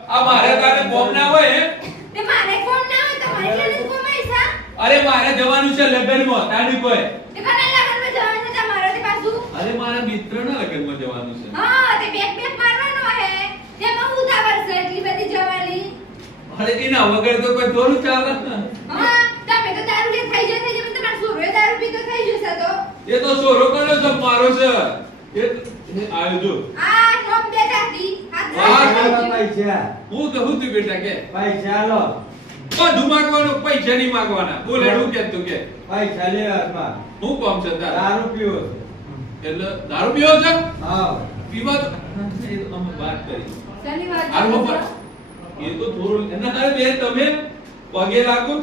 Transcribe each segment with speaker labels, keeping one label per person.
Speaker 1: આ મારે તારે કોમ ના હોય હે?
Speaker 2: તે મારે કોમ ના હોય તો મારી જોડે જ કોમાય છે.
Speaker 1: અરે મારે જવાનું છે લગ્નમાં તારી કોઈ.
Speaker 2: તે કને લગનમાં જવાનું છે મારા થી પાછું.
Speaker 1: અરે મારા મિત્રના લગ્નમાં જવાનું છે.
Speaker 2: હા તે બેક મારવાનો હે. તેમાં ઉતાવળ છે એટલી બધી જવાની.
Speaker 1: અરે એના વગર તો કોઈ થોડું ચાલે.
Speaker 2: હા તમે તો દારૂ લે થઈ જશે તમે તમાર સોરે દારૂ પીતો થઈ જશે તો.
Speaker 1: એ તો સોરો કર્યો છે મારો છે. એ આવ્યો જો.
Speaker 2: આ નોમ બેઠા હતી.
Speaker 3: પૈસા
Speaker 1: હું કહું તું બેટા કે
Speaker 3: પૈસા લો
Speaker 1: બધું માંગવાનું પૈસા નહીં માંગવાના. બોલ એનું કે તું કે
Speaker 3: પૈસા લે હાથમાં
Speaker 1: હું કોમ છે તારે?
Speaker 3: દારૂ પીવો
Speaker 1: એટલે દારૂ પીવો છે?
Speaker 3: હા
Speaker 1: પીવા તો એ તો અમે વાત કરી.
Speaker 2: શેની વાત
Speaker 1: હાલ
Speaker 2: કરો
Speaker 1: ઉપર.
Speaker 2: છો?
Speaker 1: એ તો થોડું એના અરે બેન તમે પગે લાગો.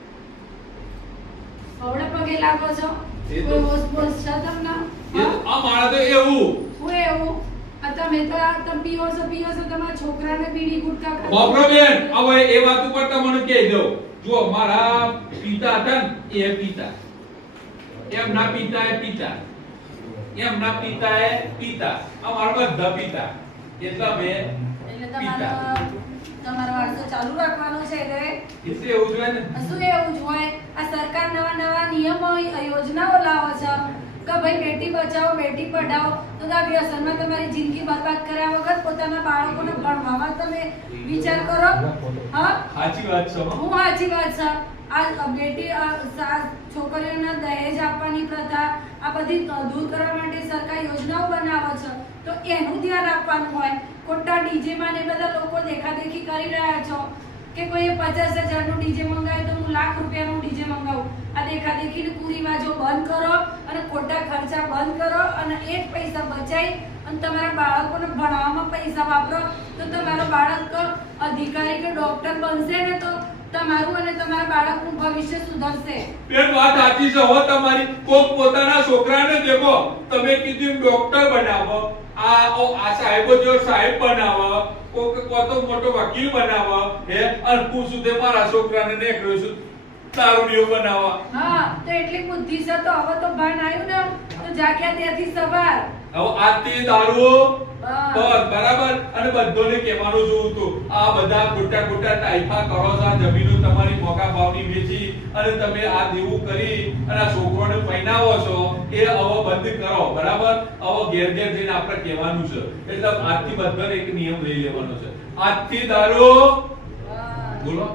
Speaker 2: હવડે પગે લાગો છો.
Speaker 1: એ તો-
Speaker 2: કોઈ હોશ બોશ છે તમને?
Speaker 1: એ તો આ મારા તો એવું.
Speaker 2: હું એવું આ તમે તો તમે પીવો છો તમારા છોકરાને બીડી ગુટકા ખાવા
Speaker 1: બાપરો બેન હવે એ વાત ઉપર તમને કહી દઉં. જો મારા પિતા હતા ને એ પિતા એમના પિતા એ પિતા એમના પિતા એ પિતા અમારા બધા પિતા એટલા મેં
Speaker 2: એટલે
Speaker 1: પિતા
Speaker 2: તમારો વારસો ચાલુ રાખવાનો છે રે.
Speaker 1: એટલે એવું જોઈએ ને.
Speaker 2: શું એવું જ હોય આ સરકાર નવા નિયમો યોજનાઓ લાવો છે કે ભાઈ બેટી બચાવો બેટી પઢાઓ તો આ વ્યસનમાં તમારી જિંદગી બરબાદ કર્યા વગર પોતાના બાળકોને ભણવામાં તમે વિચાર કરો. હા
Speaker 1: સાચી વાત છે હો.
Speaker 2: હું સાચી વાત છે. આ બેટી છોકરીઓને દહેજ આપવાની પ્રથા આ બધી દૂર કરવા માટે સરકાર યોજનાઓ બનાવે છે તો એનું ધ્યાન આપવાનું હોય. ખોટા ડીજે માં ને બધા લોકો દેખાદેખી કરી રહ્યા છો કે કોઈએ 50,000 નું ડીજે મંગાવ્યું તો હું લાખ રૂપિયાનું ડીજે મંગાવું. આ દેખાદેખીને પૂરી વાજો બંધ કરો અને ખોટા ખર્ચા બંધ કરો અને એ જ પૈસા બચાઈ અને તમારા બાળકોને ભણાવવામાં પૈસા વાપરો તો તમારો બાળક અધિકારી કે ડોક્ટર બનશે ને તો તમારું અને તમારા બાળકનું ભવિષ્ય સુધરશે.
Speaker 1: બેન વાત સાચી છે હો તમારી. કોક પોતાના છોકરાને દેખો તમે કીધું એમ ડોક્ટર બનાવો આ સાહેબો જો સાહેબ બનાવો કોક કોતો મોટો વકીલ બનાવો હે અને પૂછું તે મારા છોકરાને નેકળ્યો છું દારૂડિયો બનાવવા.
Speaker 2: હા તો એટલી બુદ્ધિ છે તો હવે તો ભાન આવ્યું ને તો જાગ્યા ત્યાંથી સવાર.
Speaker 1: હવે આજથી દારૂ
Speaker 2: હા.
Speaker 1: બસ બરાબર. અને બધાને કહેવાનું જોઉં તું આ બધા ખોટા ટાઈફા કરો છો આ જમીનો તમારી મોંઘા ભાવની વેચી અને તમે આ દેવું કરી અને આ છોકરોને પૈણાવો છો એ હવે બંધ કરો બરાબર. હવે ઘેર ઘેર જઈને આપણે કહેવાનું છે. એટલે આજથી બધાને એક નિયમ લઈ લેવાનો છે. આજથી દારૂ બોલો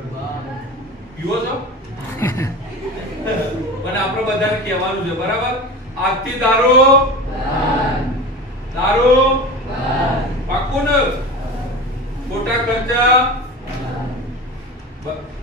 Speaker 1: પીવો છો પણ આપણે બધાને કહેવાનું છે બરાબર. આજથી દારૂ પાક્કું ને ખોટા ખર્ચા